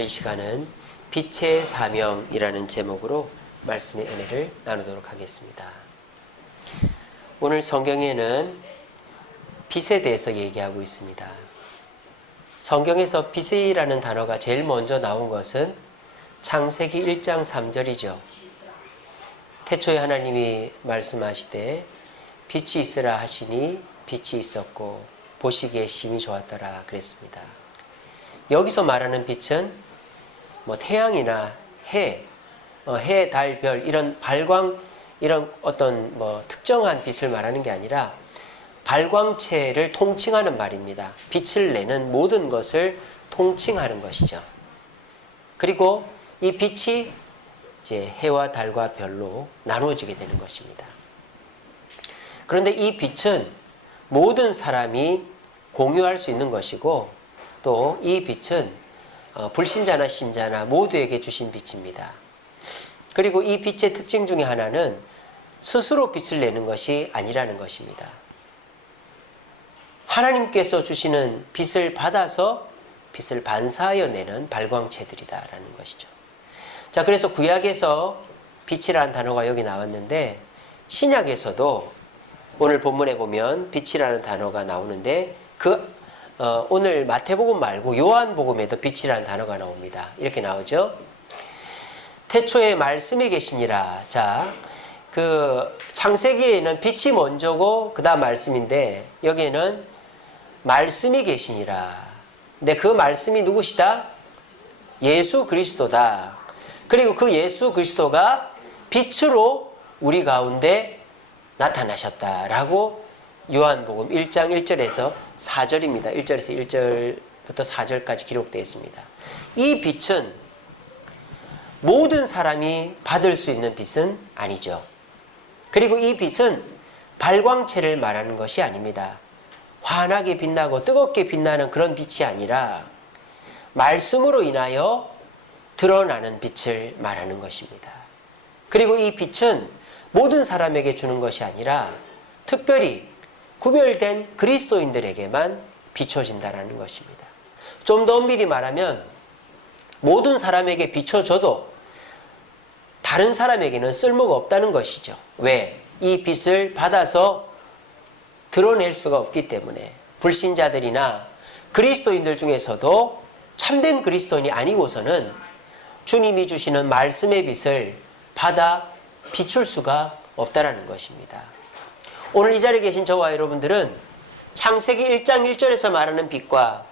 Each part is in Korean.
오늘 이 시간은 빛의 사명이라는 제목으로 말씀의 은혜를 나누도록 하겠습니다. 오늘 성경에는 빛에 대해서 얘기하고 있습니다. 성경에서 빛이라는 단어가 제일 먼저 나온 것은 창세기 1장 3절이죠. 태초에 하나님이 말씀하시되 빛이 있으라 하시니 빛이 있었고 보시기에 심히 좋았더라 그랬습니다. 여기서 말하는 빛은 태양이나 해, 달, 별 이런 발광 이런 어떤 특정한 빛을 말하는 게 아니라 발광체를 통칭하는 말입니다. 빛을 내는 모든 것을 통칭하는 것이죠. 그리고 이 빛이 이제 해와 달과 별로 나누어지게 되는 것입니다. 그런데 이 빛은 모든 사람이 공유할 수 있는 것이고 또 이 빛은 불신자나 신자나 모두에게 주신 빛입니다. 그리고 이 빛의 특징 중에 하나는 스스로 빛을 내는 것이 아니라는 것입니다. 하나님께서 주시는 빛을 받아서 빛을 반사하여 내는 발광체들이다라는 것이죠. 자, 그래서 구약에서 빛이라는 단어가 여기 나왔는데 신약에서도 오늘 본문에 보면 빛이라는 단어가 나오는데 오늘 마태복음 말고 요한복음에도 빛이라는 단어가 나옵니다. 이렇게 나오죠. 태초에 말씀이 계시니라. 자, 창세기에는 빛이 먼저고 그 다음 말씀인데 여기에는 말씀이 계시니라. 근데 그 말씀이 누구시다? 예수 그리스도다. 그리고 그 예수 그리스도가 빛으로 우리 가운데 나타나셨다라고 요한복음 1장 1절에서 4절입니다. 1절에서 1절부터 4절까지 기록되어 있습니다. 이 빛은 모든 사람이 받을 수 있는 빛은 아니죠. 그리고 이 빛은 발광체를 말하는 것이 아닙니다. 환하게 빛나고 뜨겁게 빛나는 그런 빛이 아니라 말씀으로 인하여 드러나는 빛을 말하는 것입니다. 그리고 이 빛은 모든 사람에게 주는 것이 아니라 특별히 구별된 그리스도인들에게만 비춰진다는 것입니다. 좀 더 엄밀히 말하면 모든 사람에게 비춰져도 다른 사람에게는 쓸모가 없다는 것이죠. 왜? 이 빛을 받아서 드러낼 수가 없기 때문에 불신자들이나 그리스도인들 중에서도 참된 그리스도인이 아니고서는 주님이 주시는 말씀의 빛을 받아 비출 수가 없다는 것입니다. 오늘 이 자리에 계신 저와 여러분들은 창세기 1장 1절에서 말하는 빛과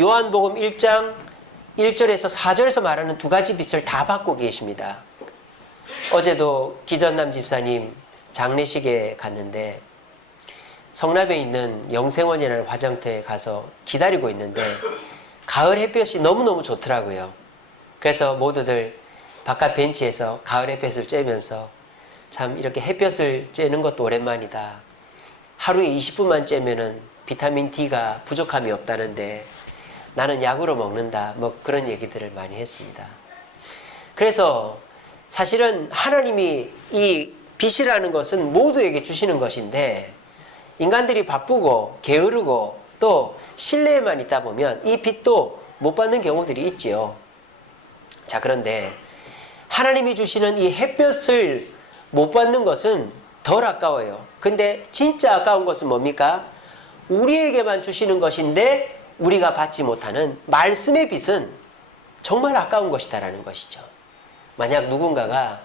요한복음 1장 1절에서 4절에서 말하는 두 가지 빛을 다 받고 계십니다. 어제도 기전남 집사님 장례식에 갔는데 성남에 있는 영생원이라는 화장터에 가서 기다리고 있는데 가을 햇볕이 너무너무 좋더라고요. 그래서 모두들 바깥 벤치에서 가을 햇볕을 쬐면서 참 이렇게 햇볕을 쬐는 것도 오랜만이다. 하루에 20분만 쬐면은 비타민 D가 부족함이 없다는데 나는 약으로 먹는다. 그런 얘기들을 많이 했습니다. 그래서 사실은 하나님이 이 빛이라는 것은 모두에게 주시는 것인데 인간들이 바쁘고 게으르고 또 실내에만 있다 보면 이 빛도 못 받는 경우들이 있지요. 자, 그런데 하나님이 주시는 이 햇볕을 못 받는 것은 덜 아까워요. 근데 진짜 아까운 것은 뭡니까? 우리에게만 주시는 것인데 우리가 받지 못하는 말씀의 빛은 정말 아까운 것이다라는 것이죠. 만약 누군가가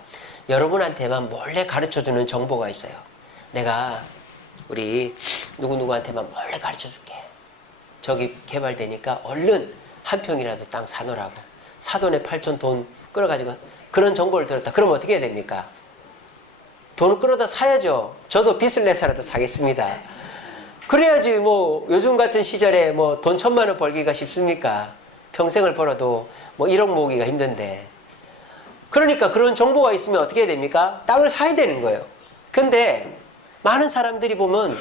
여러분한테만 몰래 가르쳐주는 정보가 있어요. 내가 우리 누구누구한테만 몰래 가르쳐줄게. 저기 개발되니까 얼른 한 평이라도 땅 사놓으라고. 사돈의 8촌 돈 끌어가지고 그런 정보를 들었다. 그럼 어떻게 해야 됩니까? 돈을 끌어다 사야죠. 저도 빚을 내서라도 사겠습니다. 그래야지 요즘 같은 시절에 돈 1,000만 원 벌기가 쉽습니까? 평생을 벌어도 1억 모으기가 힘든데. 그러니까 그런 정보가 있으면 어떻게 해야 됩니까? 땅을 사야 되는 거예요. 근데 많은 사람들이 보면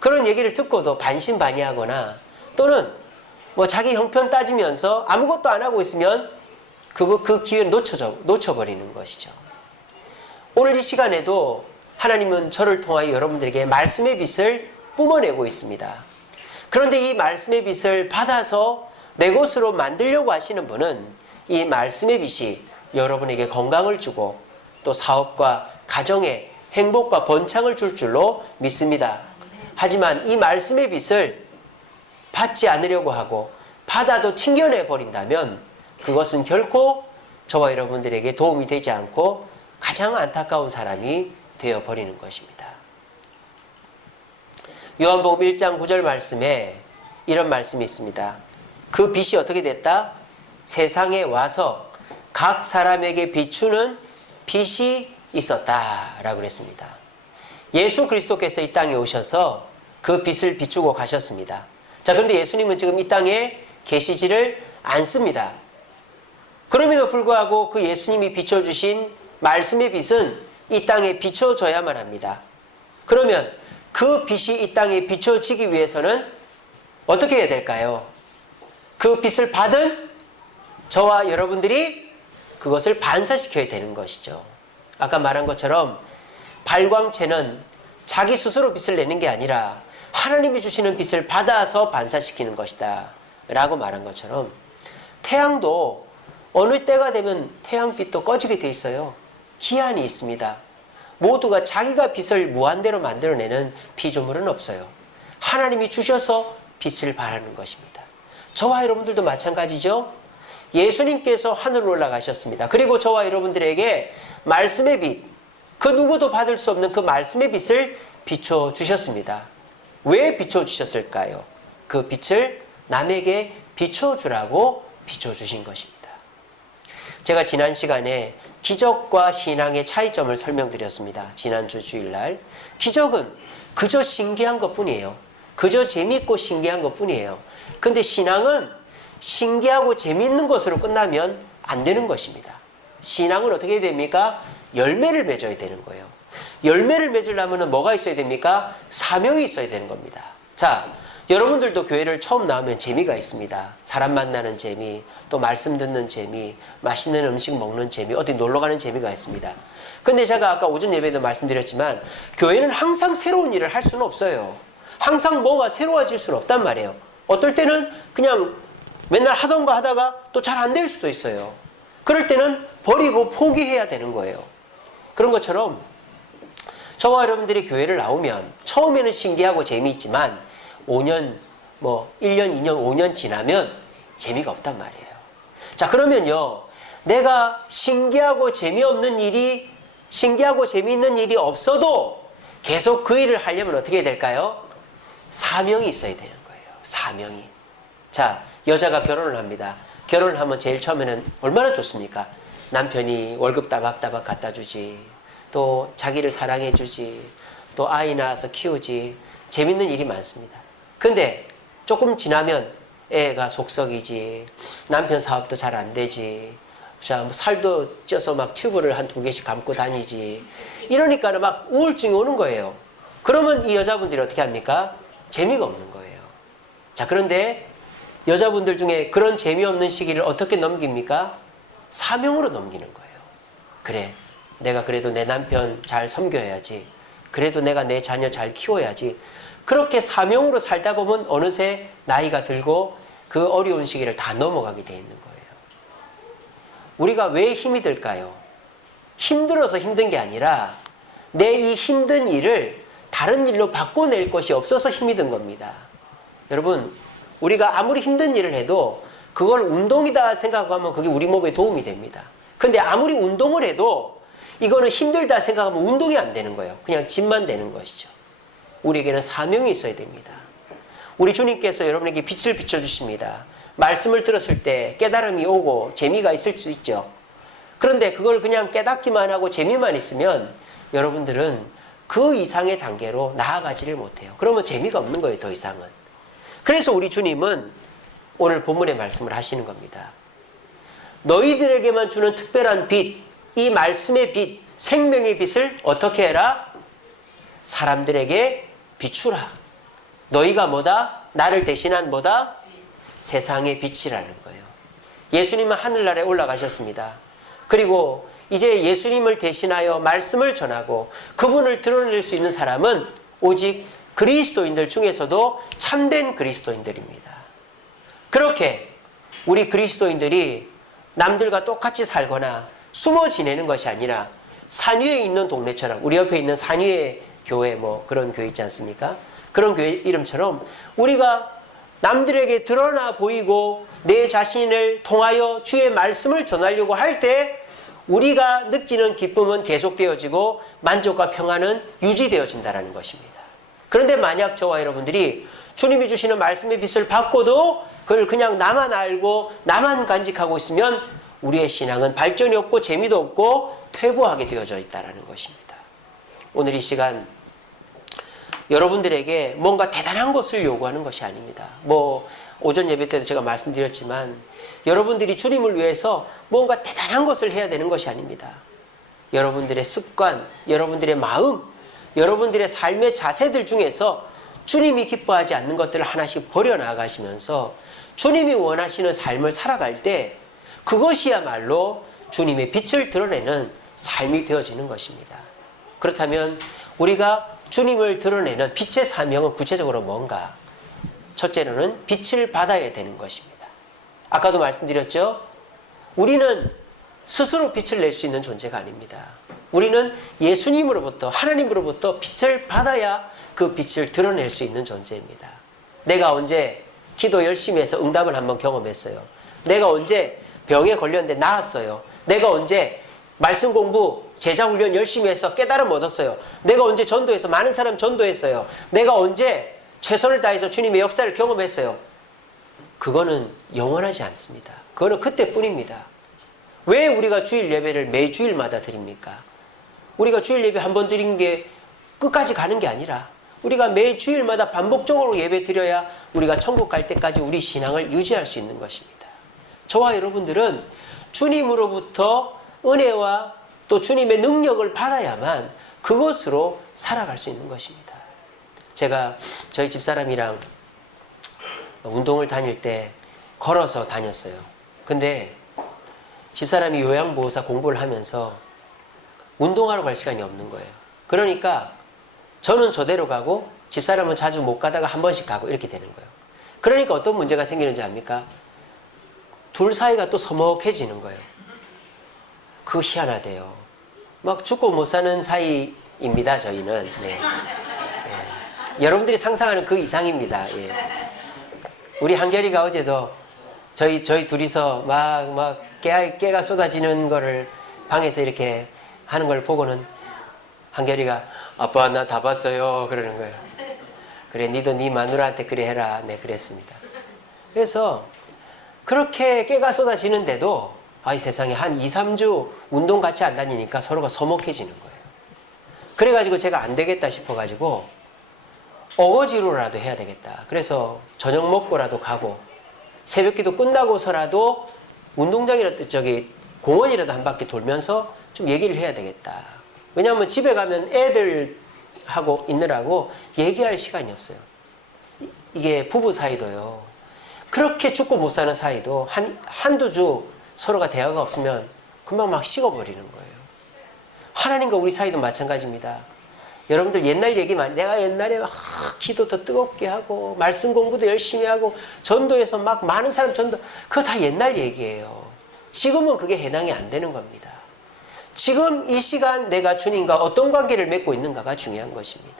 그런 얘기를 듣고도 반신반의하거나 또는 자기 형편 따지면서 아무것도 안 하고 있으면 그 기회를 놓쳐버리는 것이죠. 오늘 이 시간에도 하나님은 저를 통하여 여러분들에게 말씀의 빛을 뿜어내고 있습니다. 그런데 이 말씀의 빛을 받아서 내 것으로 만들려고 하시는 분은 이 말씀의 빛이 여러분에게 건강을 주고 또 사업과 가정에 행복과 번창을 줄 줄로 믿습니다. 하지만 이 말씀의 빛을 받지 않으려고 하고 받아도 튕겨내 버린다면 그것은 결코 저와 여러분들에게 도움이 되지 않고 가장 안타까운 사람이 되어버리는 것입니다. 요한복음 1장 9절 말씀에 이런 말씀이 있습니다. 그 빛이 어떻게 됐다? 세상에 와서 각 사람에게 비추는 빛이 있었다라고 그랬습니다. 예수 그리스도께서 이 땅에 오셔서 그 빛을 비추고 가셨습니다. 자, 그런데 예수님은 지금 이 땅에 계시지를 않습니다. 그럼에도 불구하고 그 예수님이 비춰주신 말씀의 빛은 이 땅에 비춰져야만 합니다. 그러면 그 빛이 이 땅에 비춰지기 위해서는 어떻게 해야 될까요? 그 빛을 받은 저와 여러분들이 그것을 반사시켜야 되는 것이죠. 아까 말한 것처럼 발광체는 자기 스스로 빛을 내는 게 아니라 하나님이 주시는 빛을 받아서 반사시키는 것이다 라고 말한 것처럼 태양도 어느 때가 되면 태양빛도 꺼지게 돼 있어요. 기한이 있습니다. 모두가 자기가 빛을 무한대로 만들어내는 피조물은 없어요. 하나님이 주셔서 빛을 발하는 것입니다. 저와 여러분들도 마찬가지죠. 예수님께서 하늘로 올라가셨습니다. 그리고 저와 여러분들에게 말씀의 빛, 그 누구도 받을 수 없는 그 말씀의 빛을 비춰주셨습니다. 왜 비춰주셨을까요? 그 빛을 남에게 비춰주라고 비춰주신 것입니다. 제가 지난 시간에 기적과 신앙의 차이점을 설명드렸습니다. 지난주 주일날. 기적은 그저 신기한 것뿐이에요. 그저 재미있고 신기한 것뿐이에요. 근데 신앙은 신기하고 재미있는 것으로 끝나면 안 되는 것입니다. 신앙은 어떻게 해야 됩니까? 열매를 맺어야 되는 거예요. 열매를 맺으려면 뭐가 있어야 됩니까? 사명이 있어야 되는 겁니다. 자, 여러분들도 교회를 처음 나오면 재미가 있습니다. 사람 만나는 재미, 또 말씀 듣는 재미, 맛있는 음식 먹는 재미, 어디 놀러 가는 재미가 있습니다. 근데 제가 아까 오전 예배에도 말씀드렸지만 교회는 항상 새로운 일을 할 수는 없어요. 항상 뭐가 새로워질 수는 없단 말이에요. 어떨 때는 그냥 맨날 하던 거 하다가 또 잘 안 될 수도 있어요. 그럴 때는 버리고 포기해야 되는 거예요. 그런 것처럼 저와 여러분들이 교회를 나오면 처음에는 신기하고 재미있지만 5년, 1년, 2년, 5년 지나면 재미가 없단 말이에요. 자, 그러면요. 내가 신기하고 재미있는 일이 없어도 계속 그 일을 하려면 어떻게 해야 될까요? 사명이 있어야 되는 거예요. 사명이. 자, 여자가 결혼을 합니다. 결혼을 하면 제일 처음에는 얼마나 좋습니까? 남편이 월급 따박따박 갖다 주지. 또 자기를 사랑해 주지. 또 아이 낳아서 키우지. 재밌는 일이 많습니다. 근데 조금 지나면 애가 속썩이지. 남편 사업도 잘 안 되지. 자, 살도 쪄서 막 튜브를 한 2개씩 감고 다니지. 이러니까 막 우울증이 오는 거예요. 그러면 이 여자분들이 어떻게 합니까? 재미가 없는 거예요. 자, 그런데 여자분들 중에 그런 재미없는 시기를 어떻게 넘깁니까? 사명으로 넘기는 거예요. 그래, 내가 그래도 내 남편 잘 섬겨야지. 그래도 내가 내 자녀 잘 키워야지. 그렇게 사명으로 살다 보면 어느새 나이가 들고 그 어려운 시기를 다 넘어가게 돼 있는 거예요. 우리가 왜 힘이 들까요? 힘들어서 힘든 게 아니라 내 이 힘든 일을 다른 일로 바꿔낼 것이 없어서 힘이 든 겁니다. 여러분, 우리가 아무리 힘든 일을 해도 그걸 운동이다 생각하면 그게 우리 몸에 도움이 됩니다. 근데 아무리 운동을 해도 이거는 힘들다 생각하면 운동이 안 되는 거예요. 그냥 짐만 되는 것이죠. 우리에게는 사명이 있어야 됩니다. 우리 주님께서 여러분에게 빛을 비춰주십니다. 말씀을 들었을 때 깨달음이 오고 재미가 있을 수 있죠. 그런데 그걸 그냥 깨닫기만 하고 재미만 있으면 여러분들은 그 이상의 단계로 나아가지를 못해요. 그러면 재미가 없는 거예요, 더 이상은. 그래서 우리 주님은 오늘 본문의 말씀을 하시는 겁니다. 너희들에게만 주는 특별한 빛, 이 말씀의 빛, 생명의 빛을 어떻게 해라? 사람들에게 비추라. 너희가 뭐다? 나를 대신한 뭐다? 세상의 빛이라는 거예요. 예수님은 하늘나라에 올라가셨습니다. 그리고 이제 예수님을 대신하여 말씀을 전하고 그분을 드러낼 수 있는 사람은 오직 그리스도인들 중에서도 참된 그리스도인들입니다. 그렇게 우리 그리스도인들이 남들과 똑같이 살거나 숨어 지내는 것이 아니라 산 위에 있는 동네처럼, 우리 옆에 있는 산 위에 교회 뭐 그런 교회 있지 않습니까? 그런 교회 이름처럼 우리가 남들에게 드러나 보이고 내 자신을 통하여 주의 말씀을 전하려고 할 때 우리가 느끼는 기쁨은 계속되어지고 만족과 평안은 유지되어진다는 것입니다. 그런데 만약 저와 여러분들이 주님이 주시는 말씀의 빛을 받고도 그걸 그냥 나만 알고 나만 간직하고 있으면 우리의 신앙은 발전이 없고 재미도 없고 퇴보하게 되어져 있다는 것입니다. 오늘 이 시간 여러분들에게 뭔가 대단한 것을 요구하는 것이 아닙니다. 뭐 오전 예배 때도 제가 말씀드렸지만 여러분들이 주님을 위해서 뭔가 대단한 것을 해야 되는 것이 아닙니다. 여러분들의 습관, 여러분들의 마음, 여러분들의 삶의 자세들 중에서 주님이 기뻐하지 않는 것들을 하나씩 버려나가시면서 주님이 원하시는 삶을 살아갈 때 그것이야말로 주님의 빛을 드러내는 삶이 되어지는 것입니다. 그렇다면 우리가 주님을 드러내는 빛의 사명은 구체적으로 뭔가? 첫째로는 빛을 받아야 되는 것입니다. 아까도 말씀드렸죠? 우리는 스스로 빛을 낼 수 있는 존재가 아닙니다. 우리는 예수님으로부터, 하나님으로부터 빛을 받아야 그 빛을 드러낼 수 있는 존재입니다. 내가 언제 기도 열심히 해서 응답을 한번 경험했어요. 내가 언제 병에 걸렸는데 나았어요. 내가 언제 말씀 공부, 제자 훈련 열심히 해서 깨달음 얻었어요. 내가 언제 전도해서 많은 사람 전도했어요. 내가 언제 최선을 다해서 주님의 역사를 경험했어요. 그거는 영원하지 않습니다. 그거는 그때뿐입니다. 왜 우리가 주일 예배를 매주일마다 드립니까? 우리가 주일 예배 한 번 드린 게 끝까지 가는 게 아니라 우리가 매주일마다 반복적으로 예배 드려야 우리가 천국 갈 때까지 우리 신앙을 유지할 수 있는 것입니다. 저와 여러분들은 주님으로부터 은혜와 또 주님의 능력을 받아야만 그것으로 살아갈 수 있는 것입니다. 제가 저희 집사람이랑 운동을 다닐 때 걸어서 다녔어요. 근데 집사람이 요양보호사 공부를 하면서 운동하러 갈 시간이 없는 거예요. 그러니까 저는 저대로 가고 집사람은 자주 못 가다가 한 번씩 가고 이렇게 되는 거예요. 그러니까 어떤 문제가 생기는지 압니까? 둘 사이가 또 서먹해지는 거예요. 그 희한하대요. 막 죽고 못 사는 사이입니다, 저희는. 네. 네. 여러분들이 상상하는 그 이상입니다. 예. 우리 한결이가 어제도 저희 둘이서 막 깨가 쏟아지는 거를 방에서 이렇게 하는 걸 보고는 한결이가 아빠 나 다 봤어요 그러는 거예요. 그래 니도 네 마누라한테 그래 해라. 네 그랬습니다. 그래서 그렇게 깨가 쏟아지는데도 이 세상에 한 2, 3주 운동 같이 안 다니니까 서로가 서먹해지는 거예요. 그래가지고 제가 안 되겠다 싶어가지고 어거지로라도 해야 되겠다. 그래서 저녁 먹고라도 가고 새벽기도 끝나고서라도 운동장이라도 공원이라도 한 바퀴 돌면서 좀 얘기를 해야 되겠다. 왜냐하면 집에 가면 애들하고 있느라고 얘기할 시간이 없어요. 이게 부부 사이도요. 그렇게 죽고 못 사는 사이도 한두 주 서로가 대화가 없으면 금방 막 식어버리는 거예요. 하나님과 우리 사이도 마찬가지입니다. 여러분들 옛날 얘기 많이, 내가 옛날에 기도 더 뜨겁게 하고 말씀 공부도 열심히 하고 전도해서 막 많은 사람 전도, 그거 다 옛날 얘기예요. 지금은 그게 해당이 안 되는 겁니다. 지금 이 시간 내가 주님과 어떤 관계를 맺고 있는가가 중요한 것입니다.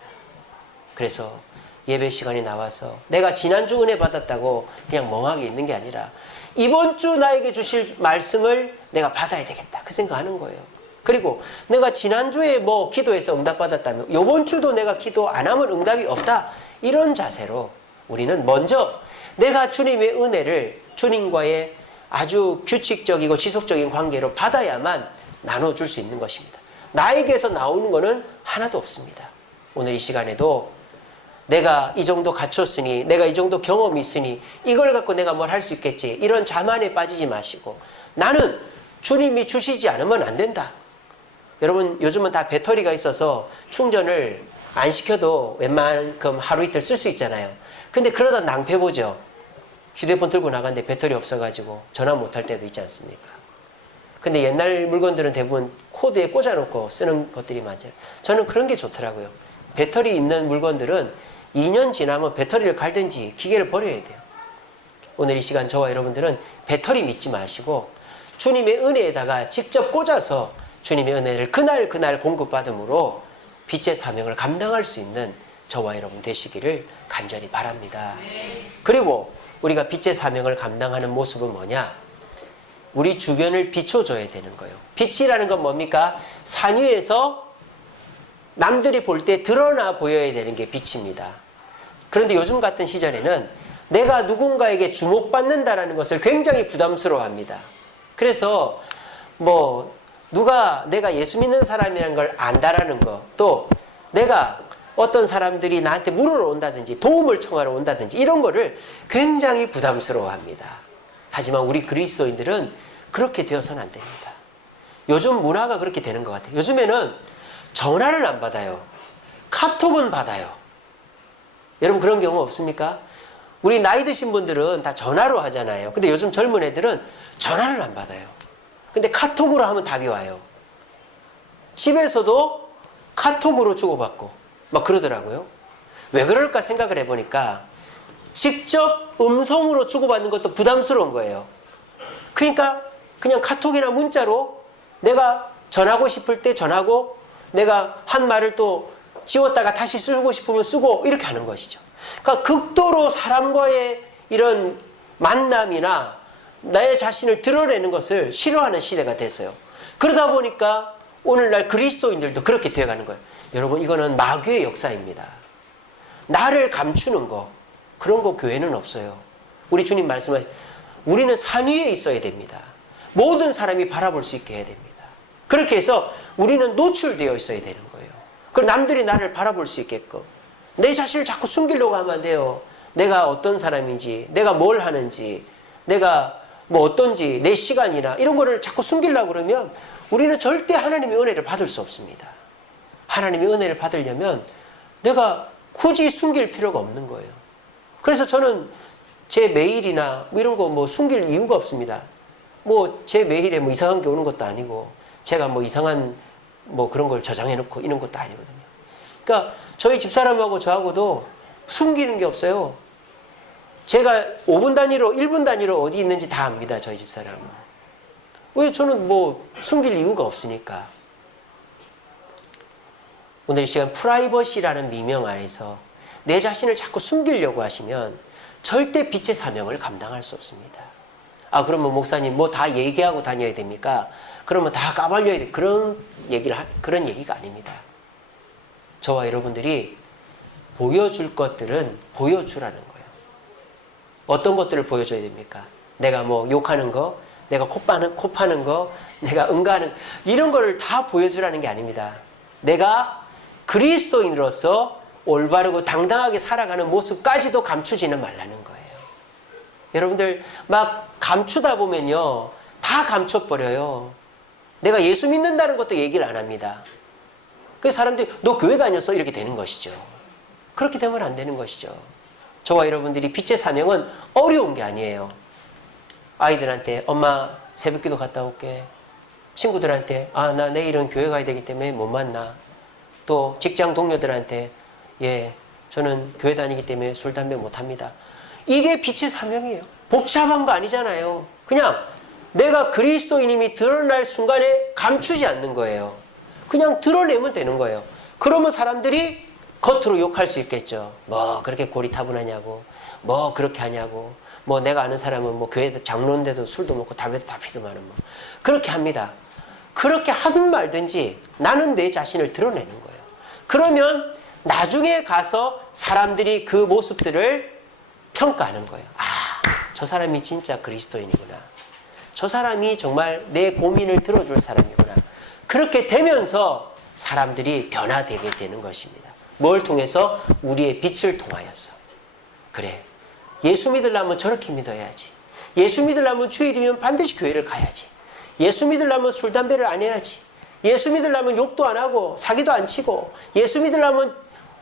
그래서 예배 시간에 나와서 내가 지난주 은혜 받았다고 그냥 멍하게 있는 게 아니라 이번 주 나에게 주실 말씀을 내가 받아야 되겠다 그 생각하는 거예요. 그리고 내가 지난주에 뭐 기도해서 응답 받았다면 이번 주도 내가 기도 안 하면 응답이 없다, 이런 자세로 우리는 먼저 내가 주님의 은혜를 주님과의 아주 규칙적이고 지속적인 관계로 받아야만 나눠줄 수 있는 것입니다. 나에게서 나오는 것은 하나도 없습니다. 오늘 이 시간에도 내가 이 정도 갖췄으니, 내가 이 정도 경험이 있으니 이걸 갖고 내가 뭘 할 수 있겠지, 이런 자만에 빠지지 마시고 나는 주님이 주시지 않으면 안 된다. 여러분 요즘은 다 배터리가 있어서 충전을 안 시켜도 웬만큼 하루 이틀 쓸 수 있잖아요. 근데 그러다 낭패보죠. 휴대폰 들고 나갔는데 배터리 없어가지고 전화 못할 때도 있지 않습니까? 근데 옛날 물건들은 대부분 코드에 꽂아놓고 쓰는 것들이 많잖아요. 저는 그런 게 좋더라고요. 배터리 있는 물건들은 2년 지나면 배터리를 갈든지 기계를 버려야 돼요. 오늘 이 시간 저와 여러분들은 배터리 믿지 마시고 주님의 은혜에다가 직접 꽂아서 주님의 은혜를 그날 공급받음으로 빛의 사명을 감당할 수 있는 저와 여러분 되시기를 간절히 바랍니다. 그리고 우리가 빛의 사명을 감당하는 모습은 뭐냐? 우리 주변을 비춰줘야 되는 거예요. 빛이라는 건 뭡니까? 산 위에서 남들이 볼 때 드러나 보여야 되는 게 빛입니다. 그런데 요즘 같은 시절에는 내가 누군가에게 주목받는다라는 것을 굉장히 부담스러워합니다. 그래서 뭐 누가 내가 예수 믿는 사람이라는 걸 안다라는 거, 또 내가 어떤 사람들이 나한테 물으러 온다든지 도움을 청하러 온다든지 이런 거를 굉장히 부담스러워합니다. 하지만 우리 그리스도인들은 그렇게 되어서는 안 됩니다. 요즘 문화가 그렇게 되는 것 같아요. 요즘에는 전화를 안 받아요. 카톡은 받아요. 여러분 그런 경우 없습니까? 우리 나이 드신 분들은 다 전화로 하잖아요. 근데 요즘 젊은 애들은 전화를 안 받아요. 근데 카톡으로 하면 답이 와요. 집에서도 카톡으로 주고받고 막 그러더라고요. 왜 그럴까 생각을 해보니까 직접 음성으로 주고받는 것도 부담스러운 거예요. 그러니까 그냥 카톡이나 문자로 내가 전하고 싶을 때 전하고 내가 한 말을 또 지웠다가 다시 쓰고 싶으면 쓰고 이렇게 하는 것이죠. 그러니까 극도로 사람과의 이런 만남이나 나의 자신을 드러내는 것을 싫어하는 시대가 됐어요. 그러다 보니까 오늘날 그리스도인들도 그렇게 되어가는 거예요. 여러분 이거는 마귀의 역사입니다. 나를 감추는 거 그런 거 교회는 없어요. 우리 주님 말씀하신 우리는 산 위에 있어야 됩니다. 모든 사람이 바라볼 수 있게 해야 됩니다. 그렇게 해서 우리는 노출되어 있어야 되는 거예요. 그럼 남들이 나를 바라볼 수 있게끔 내 자신을 자꾸 숨기려고 하면 안 돼요. 내가 어떤 사람인지, 내가 뭘 하는지, 내가 뭐 어떤지, 내 시간이나 이런 거를 자꾸 숨기려고 그러면 우리는 절대 하나님의 은혜를 받을 수 없습니다. 하나님의 은혜를 받으려면 내가 굳이 숨길 필요가 없는 거예요. 그래서 저는 제 메일이나 뭐 이런 거 뭐 숨길 이유가 없습니다. 뭐 제 메일에 뭐 이상한 게 오는 것도 아니고 제가 뭐 이상한 뭐 그런 걸 저장해 놓고 이런 것도 아니거든요. 그러니까 저희 집사람하고 저하고도 숨기는 게 없어요. 제가 5분 단위로 1분 단위로 어디 있는지 다 압니다. 저희 집사람은. 왜 저는 뭐 숨길 이유가 없으니까. 오늘 이 시간 프라이버시라는 미명 안에서 내 자신을 자꾸 숨기려고 하시면 절대 빛의 사명을 감당할 수 없습니다. 아 그러면 목사님 뭐 다 얘기하고 다녀야 됩니까? 그러면 다 까발려야 돼. 그런 얘기가 아닙니다. 저와 여러분들이 보여줄 것들은 보여주라는 거예요. 어떤 것들을 보여줘야 됩니까? 내가 뭐 욕하는 거, 내가 코 파는 거, 내가 응가하는 이런 거를 다 보여주라는 게 아닙니다. 내가 그리스도인으로서 올바르고 당당하게 살아가는 모습까지도 감추지는 말라는 거예요. 여러분들 막 감추다 보면요 다 감춰버려요. 내가 예수 믿는다는 것도 얘기를 안 합니다. 그래서 사람들이 너 교회 다녔어? 이렇게 되는 것이죠. 그렇게 되면 안 되는 것이죠. 저와 여러분들이 빛의 사명은 어려운 게 아니에요. 아이들한테 엄마 새벽기도 갔다 올게. 친구들한테 아 나 내일은 교회 가야 되기 때문에 못 만나. 또 직장 동료들한테 예 저는 교회 다니기 때문에 술 담배 못 합니다. 이게 빛의 사명이에요. 복잡한 거 아니잖아요. 그냥 내가 그리스도인임이 드러날 순간에 감추지 않는 거예요. 그냥 드러내면 되는 거예요. 그러면 사람들이 겉으로 욕할 수 있겠죠. 뭐 그렇게 고리타분하냐고, 뭐 그렇게 하냐고, 뭐 내가 아는 사람은 뭐 교회 장로인데도 술도 먹고 담배도 다 피더만은 뭐 그렇게 합니다. 그렇게 하든 말든지 나는 내 자신을 드러내는 거예요. 그러면 나중에 가서 사람들이 그 모습들을 평가하는 거예요. 아, 저 사람이 진짜 그리스도인이구나. 저 사람이 정말 내 고민을 들어줄 사람이구나. 그렇게 되면서 사람들이 변화되게 되는 것입니다. 뭘 통해서? 우리의 빛을 통하여서. 그래, 예수 믿으려면 저렇게 믿어야지. 예수 믿으려면 주일이면 반드시 교회를 가야지. 예수 믿으려면 술, 담배를 안 해야지. 예수 믿으려면 욕도 안 하고 사기도 안 치고 예수 믿으려면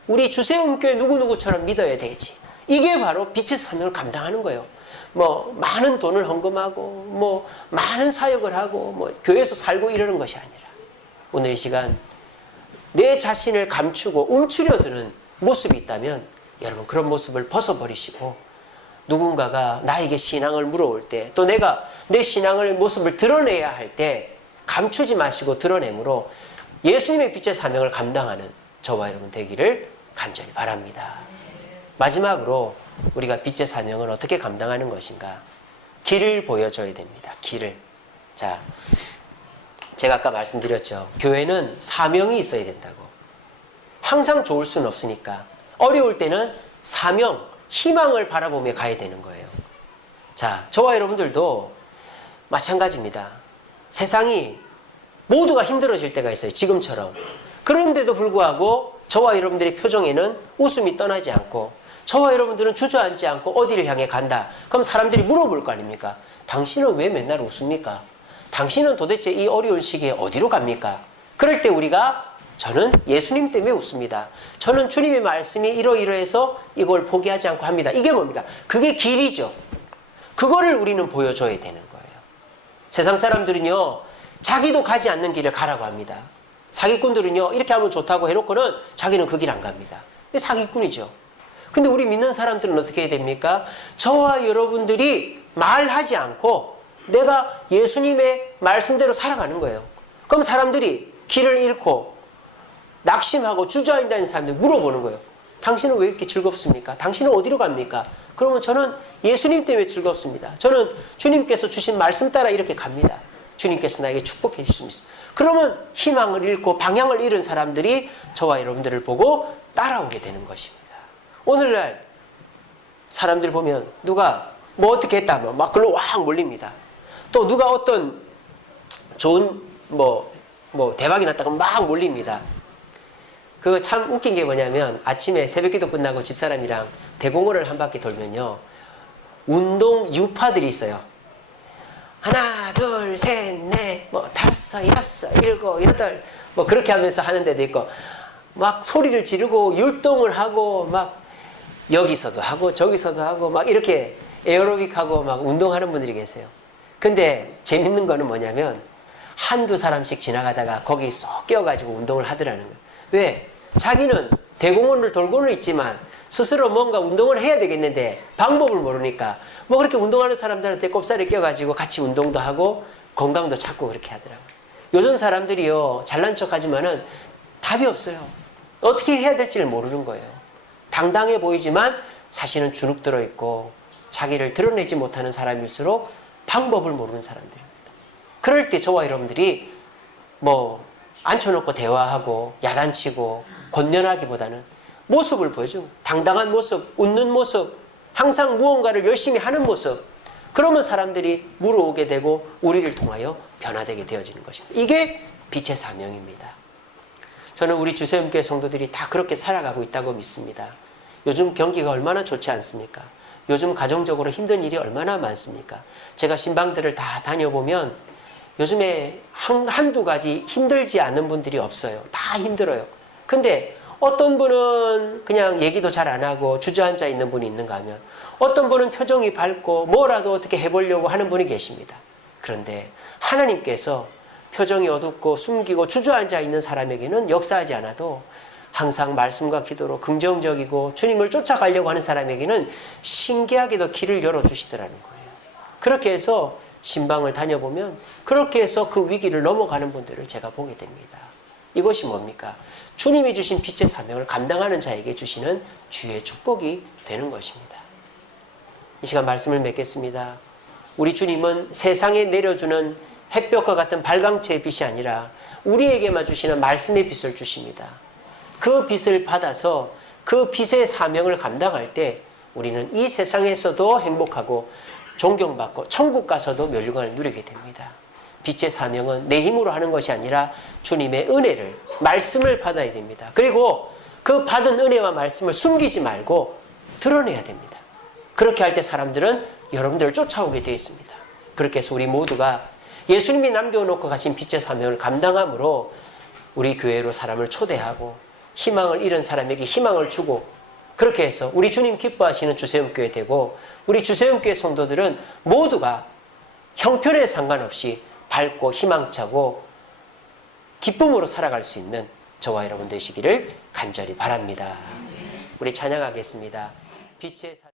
우리 주세움교회 누구누구처럼 믿어야 되지. 이게 바로 빛의 사명을 감당하는 거예요. 뭐 많은 돈을 헌금하고 뭐 많은 사역을 하고 뭐 교회에서 살고 이러는 것이 아니라 오늘 이 시간 내 자신을 감추고 움츠려드는 모습이 있다면 여러분 그런 모습을 벗어버리시고 누군가가 나에게 신앙을 물어올 때, 또 내가 내 신앙의 모습을 드러내야 할 때 감추지 마시고 드러내므로 예수님의 빛의 사명을 감당하는 저와 여러분 되기를 간절히 바랍니다. 마지막으로 우리가 빛의 사명을 어떻게 감당하는 것인가? 길을 보여줘야 됩니다. 길을. 자, 제가 아까 말씀드렸죠. 교회는 사명이 있어야 된다고. 항상 좋을 수는 없으니까 어려울 때는 사명, 희망을 바라보며 가야 되는 거예요. 자, 저와 여러분들도 마찬가지입니다. 세상이 모두가 힘들어질 때가 있어요. 지금처럼. 그런데도 불구하고 저와 여러분들의 표정에는 웃음이 떠나지 않고, 저와 여러분들은 주저앉지 않고 어디를 향해 간다. 그럼 사람들이 물어볼 거 아닙니까? 당신은 왜 맨날 웃습니까? 당신은 도대체 이 어려운 시기에 어디로 갑니까? 그럴 때 우리가, 저는 예수님 때문에 웃습니다. 저는 주님의 말씀이 이러이러해서 이걸 포기하지 않고 합니다. 이게 뭡니까? 그게 길이죠. 그거를 우리는 보여줘야 되는 거예요. 세상 사람들은요, 자기도 가지 않는 길을 가라고 합니다. 사기꾼들은요, 이렇게 하면 좋다고 해놓고는 자기는 그 길 안 갑니다. 사기꾼이죠. 근데 우리 믿는 사람들은 어떻게 해야 됩니까? 저와 여러분들이 말하지 않고 내가 예수님의 말씀대로 살아가는 거예요. 그럼 사람들이 길을 잃고 낙심하고 주저앉는 사람들 물어보는 거예요. 당신은 왜 이렇게 즐겁습니까? 당신은 어디로 갑니까? 그러면 저는 예수님 때문에 즐겁습니다. 저는 주님께서 주신 말씀 따라 이렇게 갑니다. 주님께서 나에게 축복해 주십니다. 그러면 희망을 잃고 방향을 잃은 사람들이 저와 여러분들을 보고 따라오게 되는 것입니다. 오늘날 사람들 보면 누가 뭐 어떻게 했다 하면 막 글로 확 몰립니다. 또 누가 어떤 좋은 뭐 대박이 났다고 막 몰립니다. 그거 참 웃긴 게 뭐냐면 아침에 새벽기도 끝나고 집사람이랑 대공원을 한 바퀴 돌면요, 운동 유파들이 있어요. 하나, 둘, 셋, 넷, 뭐 다섯, 여섯, 일곱, 여덟, 뭐 그렇게 하면서 하는 데도 있고, 막 소리를 지르고 율동을 하고 막 여기서도 하고 저기서도 하고 막 이렇게 에어로빅하고 막 운동하는 분들이 계세요. 근데 재밌는 거는 뭐냐면 한두 사람씩 지나가다가 거기 쏙 껴가지고 운동을 하더라는 거예요. 왜? 자기는 대공원을 돌고는 있지만 스스로 뭔가 운동을 해야 되겠는데 방법을 모르니까 뭐 그렇게 운동하는 사람들한테 꼽사리 껴가지고 같이 운동도 하고 건강도 찾고 그렇게 하더라고요. 요즘 사람들이요, 잘난 척 하지만은 답이 없어요. 어떻게 해야 될지를 모르는 거예요. 당당해 보이지만 사실은 주눅 들어있고 자기를 드러내지 못하는 사람일수록 방법을 모르는 사람들입니다. 그럴 때 저와 여러분들이 뭐 앉혀놓고 대화하고 야단치고 권면하기보다는 모습을 보여주고, 당당한 모습, 웃는 모습, 항상 무언가를 열심히 하는 모습, 그러면 사람들이 물어오게 되고 우리를 통하여 변화되게 되어지는 것입니다. 이게 빛의 사명입니다. 저는 우리 주세음교회 성도들이 다 그렇게 살아가고 있다고 믿습니다. 요즘 경기가 얼마나 좋지 않습니까? 요즘 가정적으로 힘든 일이 얼마나 많습니까? 제가 신방들을 다 다녀보면 요즘에 한두 가지 힘들지 않은 분들이 없어요. 다 힘들어요. 근데 어떤 분은 그냥 얘기도 잘 안 하고 주저앉아 있는 분이 있는가 하면 어떤 분은 표정이 밝고 뭐라도 어떻게 해보려고 하는 분이 계십니다. 그런데 하나님께서 표정이 어둡고 숨기고 주저앉아 있는 사람에게는 역사하지 않아도 항상 말씀과 기도로 긍정적이고 주님을 쫓아가려고 하는 사람에게는 신기하게도 길을 열어주시더라는 거예요. 그렇게 해서 신방을 다녀보면 그렇게 해서 그 위기를 넘어가는 분들을 제가 보게 됩니다. 이것이 뭡니까? 주님이 주신 빛의 사명을 감당하는 자에게 주시는 주의 축복이 되는 것입니다. 이 시간 말씀을 맺겠습니다. 우리 주님은 세상에 내려주는 햇볕과 같은 발광체의 빛이 아니라 우리에게만 주시는 말씀의 빛을 주십니다. 그 빛을 받아서 그 빛의 사명을 감당할 때 우리는 이 세상에서도 행복하고 존경받고 천국 가서도 멸류관을 누리게 됩니다. 빛의 사명은 내 힘으로 하는 것이 아니라 주님의 은혜를, 말씀을 받아야 됩니다. 그리고 그 받은 은혜와 말씀을 숨기지 말고 드러내야 됩니다. 그렇게 할 때 사람들은 여러분들을 쫓아오게 되어 있습니다. 그렇게 해서 우리 모두가 예수님이 남겨놓고 가신 빛의 사명을 감당함으로 우리 교회로 사람을 초대하고 희망을 잃은 사람에게 희망을 주고, 그렇게 해서 우리 주님 기뻐하시는 주세음교회 되고 우리 주세음교회 성도들은 모두가 형편에 상관없이 밝고 희망차고 기쁨으로 살아갈 수 있는 저와 여러분 되시기를 간절히 바랍니다. 우리 찬양하겠습니다. 빛의